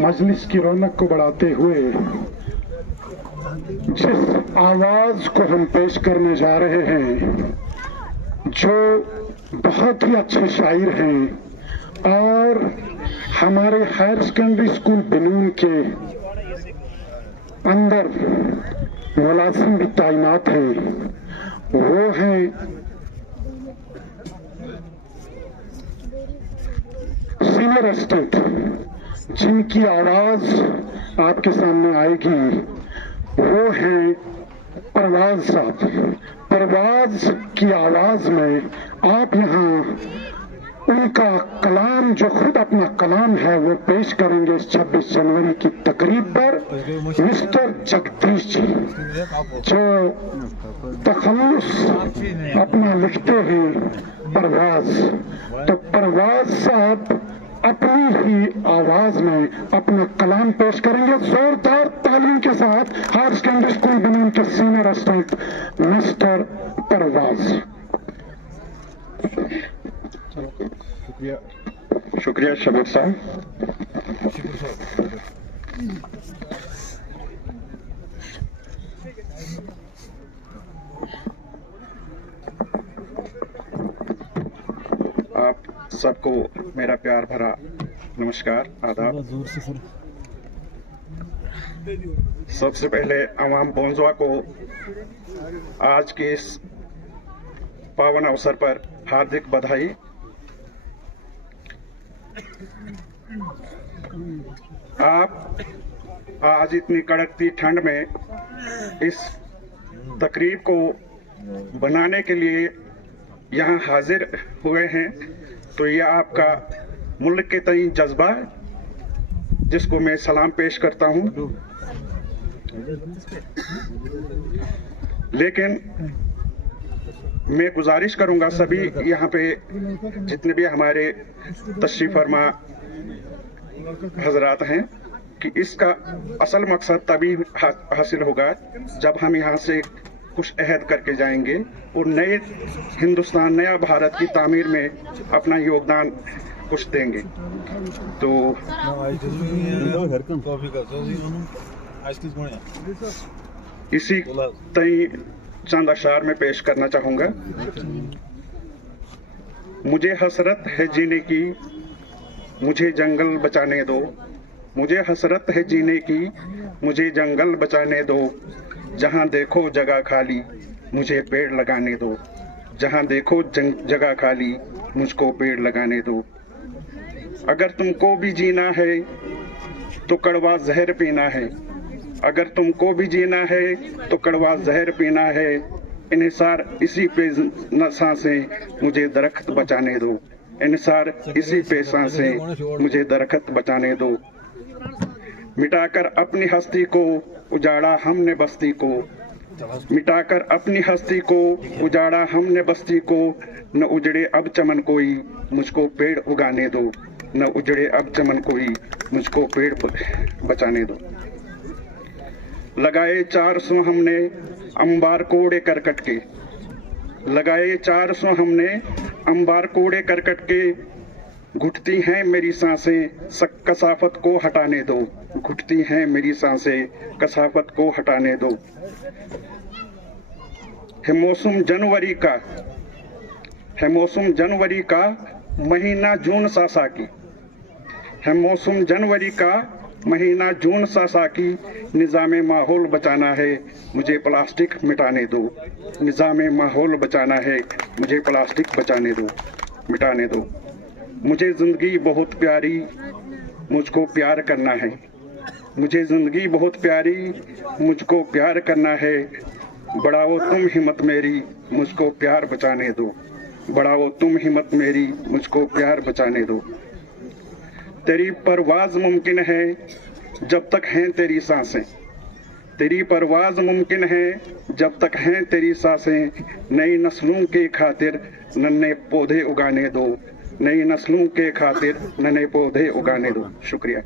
मजलिस की रौनक को बढ़ाते हुए जिस आवाज को हम पेश करने जा रहे हैं, जो बहुत ही अच्छे शायर हैं और हमारे हायर सेकेंडरी स्कूल बनून के अंदर मुलाजिम भी तैनात हैं, वो हैं सीनियर असिस्टेंट, जिनकी आवाज आपके सामने आएगी। वो हैं परवाज साहब। परवाज की आवाज में आप यहाँ उनका कलाम, जो खुद अपना कलाम है, वो पेश करेंगे इस 26 जनवरी की तकरीब पर। मिस्टर जगदीश जी, जो तखल्लुस अपना लिखते हैं परवाज, तो परवाज साहब अपनी ही आवाज में अपना कलाम पेश करेंगे। जोरदार तालीम के साथ हायर सेकेंडरी स्कूल बनून के सीनियर असिस्टेंट मिस्टर परवाज। शुक्रिया शबीर साहब। आप सबको मेरा प्यार भरा नमस्कार, आदाब। सबसे पहले अवाम बोंजवा को आज के इस पावन अवसर पर हार्दिक बधाई। आप आज इतनी कड़कती ठंड में इस तकरीब को बनाने के लिए यहाँ हाजिर हुए हैं, तो यह आपका मुल्क के तई जज्बा है, जिसको मैं सलाम पेश करता हूँ। लेकिन मैं गुजारिश करूंगा सभी यहाँ पे जितने भी हमारे तशरीफ फरमा हजरात हैं, कि इसका असल मकसद तभी हासिल होगा जब हम यहाँ से कुछ अहद करके जाएंगे और नए हिंदुस्तान, नया भारत की तामीर में अपना योगदान कुछ देंगे। तो इसी तई चंद अशार में पेश करना चाहूंगा। मुझे हसरत है जीने की, मुझे जंगल बचाने दो। मुझे हसरत है जीने की, मुझे जंगल बचाने दो। जहां देखो जगह खाली, मुझे पेड़ लगाने दो। जहां देखो जगह खाली, मुझको पेड़ लगाने दो। अगर तुमको भी जीना है तो कड़वा जहर पीना है। अगर तुमको भी जीना है तो कड़वा जहर पीना है। इन्हिसार इसी पे सांसें, मुझे दरख्त बचाने दो। इन्हिसार इसी पे सांसें, मुझे दरख्त बचाने दो। मिटाकर अपनी हस्ती को उजाड़ा हमने बस्ती को। मिटाकर अपनी हस्ती को उजाड़ा हमने बस्ती को। न उजड़े अब चमन कोई, मुझको पेड़ उगाने दो। न उजड़े अब चमन कोई, मुझको पेड़ बचाने दो। लगाए 400 हमने अंबार कोड़े करकट के। लगाए 400 हमने अंबार कोड़े करकट के। घुटती हैं मेरी सांसें, कसाफत को हटाने दो। घुटती हैं मेरी सांसें, कसाफत को हटाने दो। है मौसम जनवरी का, है मौसम जनवरी का, महीना जून सा की। है मौसम जनवरी का, महीना जून सा की। निज़ामे माहौल बचाना है, मुझे प्लास्टिक मिटाने दो। निज़ामे माहौल बचाना है, मुझे प्लास्टिक बचाने दो, मिटाने दो। मुझे जिंदगी बहुत प्यारी, मुझको प्यार करना है। मुझे जिंदगी बहुत प्यारी, मुझको प्यार करना है। बढ़ाओ तुम हिम्मत मेरी, मुझको प्यार बचाने दो। बढ़ाओ तुम हिम्मत मेरी, मुझको प्यार बचाने दो। तेरी परवाज मुमकिन है जब तक हैं तेरी सांसें। तेरी परवाज मुमकिन है जब तक हैं तेरी सांसें। नई नस्लों के खातिर नन्हे पौधे उगाने दो। नई नस्लों के खातिर नन्हे पौधे उगाने दो। शुक्रिया।